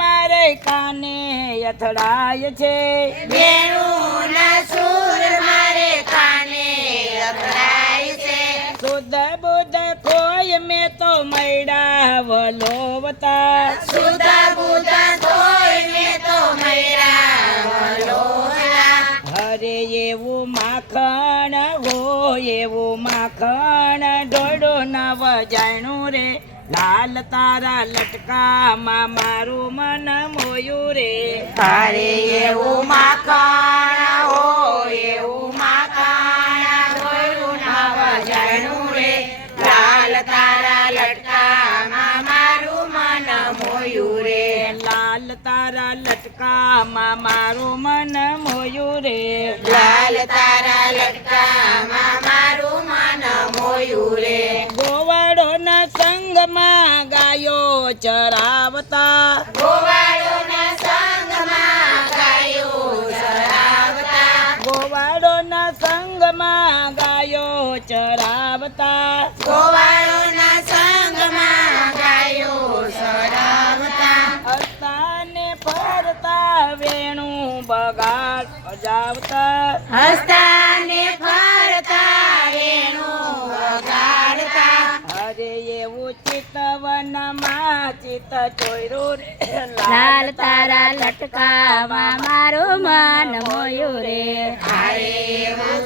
મારે કાને અથડાય છે, વેણુના સૂર મારે કાને અથડાય છે, શુદ્ધ બુદ્ધ કોઈ મેં તો મૈડા વલોવતા, શુદ્ધ બુદ્ધ કોઈ મેં તો મૈરા વલોલા, હરે એવું માખણ હોય એવું માખણ દોડો નવ જાણું રે, લાલ તારા લટકામાં મારું મન મોયું રે, તારે એવું માખણ હોય એવું માખણ ગોળું નાવ જાણું રે, લાલ તારા લટકામાં મારું મન મોયું રે, લાલ તારા લટકામાં મારું મન મોયું રે, લાલ તારા લટકામાં મારું મન મોયું રે, ગોવાળોના સંગમાં ગાયો ચરાવતા, ગોવાળોના સંગમાં ગાયો ચરાવતા, ગોવાળોના સંગમાં ગાયો ચરાવતા, ગોવાળોના સંગમાં ગાયો ચરાવતા, હસ્તાને ફરતા વેણું બગાડ બજાવતા, હસ્તાને ફરતા વેણું વગાડતા, અરે એવું ચિતવનમાં ચિત ચોર્યું રે, લાલ તારા લટકામાં મારું મન મોયું રે, હારે એવું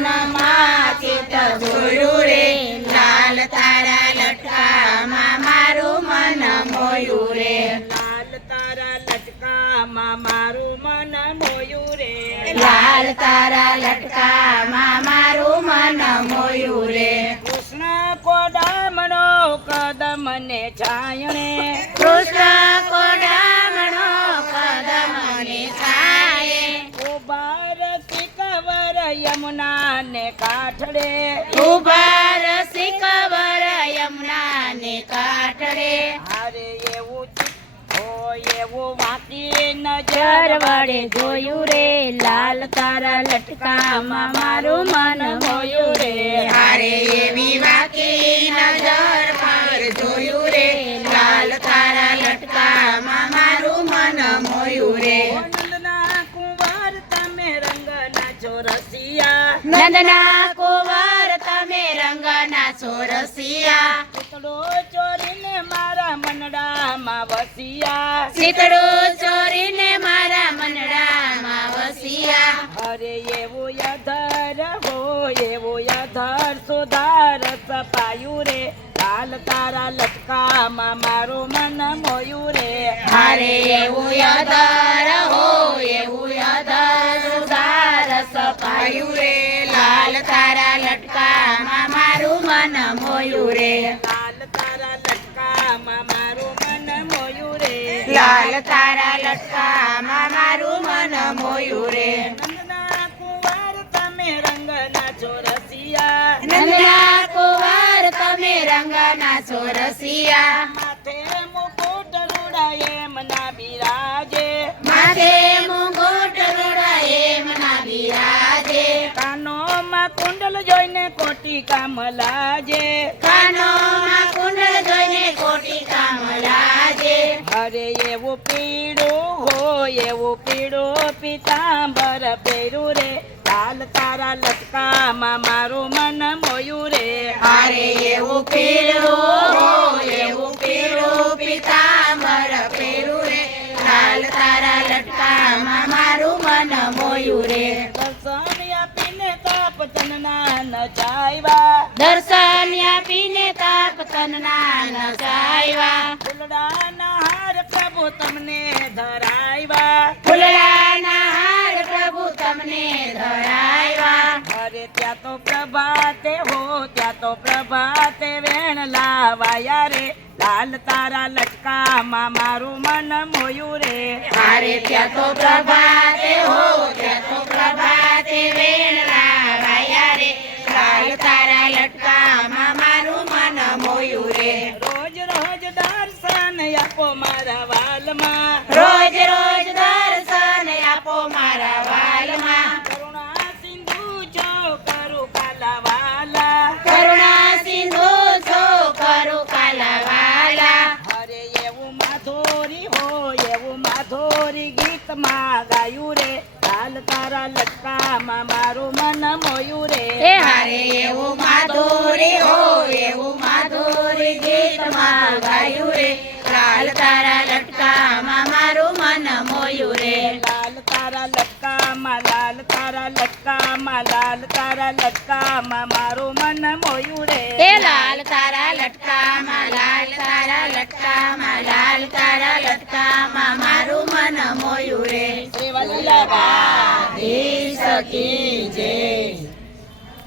ચિંતનમાં ચિત્ત જોયું રે, લાલ તારા લટકામાં મારું મન મોયું રે, લાલ તારા લટકામાં મારું મન મોયું રે, લાલ તારા લટકામાં મારું મન મોયું રે, કૃષ્ણ કોડામણો કદમને છાયણે, કૃષ્ણ કોડામણો કદમને છાયે, ઉભા રસી કવર યમુના ને કાઠડે, ઉભા રસી કવર યમુના ને કાંઠડે, હારે એવું હોય એવું વાંકી નજર નજર વડે જોયું રે, લાલ તારા લટકામાં મારું મન મોયું રે, હારે એવી વાકી નજર પર જોયું રે, લાલ તારા લટકામાં મારું મન મોયું રે, નંદના કુંવર તમે રંગના છો રસિયા, નંદના કુંવર તમે રંગના છો રસિયા, ચિતડો ચોરીને મારા મનડામાં વસિયા, ચિતડું ચોરીને મારા મનડામાં વસિયા, અરે એવું યધર હોય એવું યધર સુધાર સપાયું રે, લાલ તારા લટકામાં મારું મન મોયું રે, હારે એવું યદર હોય એવું યદર સુધાર સપાયું રે, લાલ તારા લટકામાં મારું મન મોયું રે, લાલ તારા લટકામાં મારું મન મોયું રે, લાલ તારા લટકામાં મારું મન મોયું રે, નંદના કુંવર તમે રંગના છો રસિયા, નંદના કુંવર તમે રંગના છો રસિયા, માથે મુકુટ રૂડાય એમના બિરાજે, માથે મુગુટ રૂડાય એમના બિરાજે, કાનોમાં કુંડલ જોઈને કોટી કામ લાજે, કાનોમાં કુંડળ જોઈને કોટી કામ લાજે, અરે એવું પીળું હોય એવું પીળું પીતાંબર પહેર્યું રે, લાલ તારા લટકામાં મારું મન મોયું રે, હારે એવું પીળું હોય એવું પીળું પીતાંબર પહેર્યું રે, લાલ તારા લટકામાં મારું મન મોયું રે, દર્શન આપીને તાપ તનના નચાવ્યા, દર્શન આપીને તાપ તનના નચાવ્યા, ફૂલડાના હાર પ્રભુ તમને ધરાવ્યા, ફૂલડાના હાર પ્રભુ તમને ધરાવ્યા, અરે ત્યાં તો પ્રભાતે હો ત્યાં તો પ્રભાતે વેણ લાવાયા રે, લાલ તારા લટકામાં મારું મન મોયું રે, હારે ત્યાં તો પ્રભાતે હો ત્યાં તો પ્રભાતે વેણલા વાયા રે, લાલ તારા લટકામાં મારું મન મોયું રે, રોજ રોજ દર્શન આપો મારા વાલમાં, રોજ રોજ દર્શન આપો મારા વાલમાં, કરુણા સિંધુ છો કરું કાલા વાલા, કરુણા સિંધુ છો કરું કાલા વાલા, લટકામાં ગાયું રે લાલ તારા લટકામાં મારું મન મોયું રે એ હારે એવું માધુરી હોય એવું માધુરી ગીતમાં ગાયું રે લાલ તારા લટકામાં મારું મન મોયું રે લાલ તારા લટકામાં લાલ તારા લટકામાં લાલ તારા લટકામાં મારું મન મોયું રે એ લાલ તારા લટકામાં લાલ તારા લટકામાં લાલ તારા લટકામાં મારું મન મોયું રે સેવા લીલા દેશ કી જય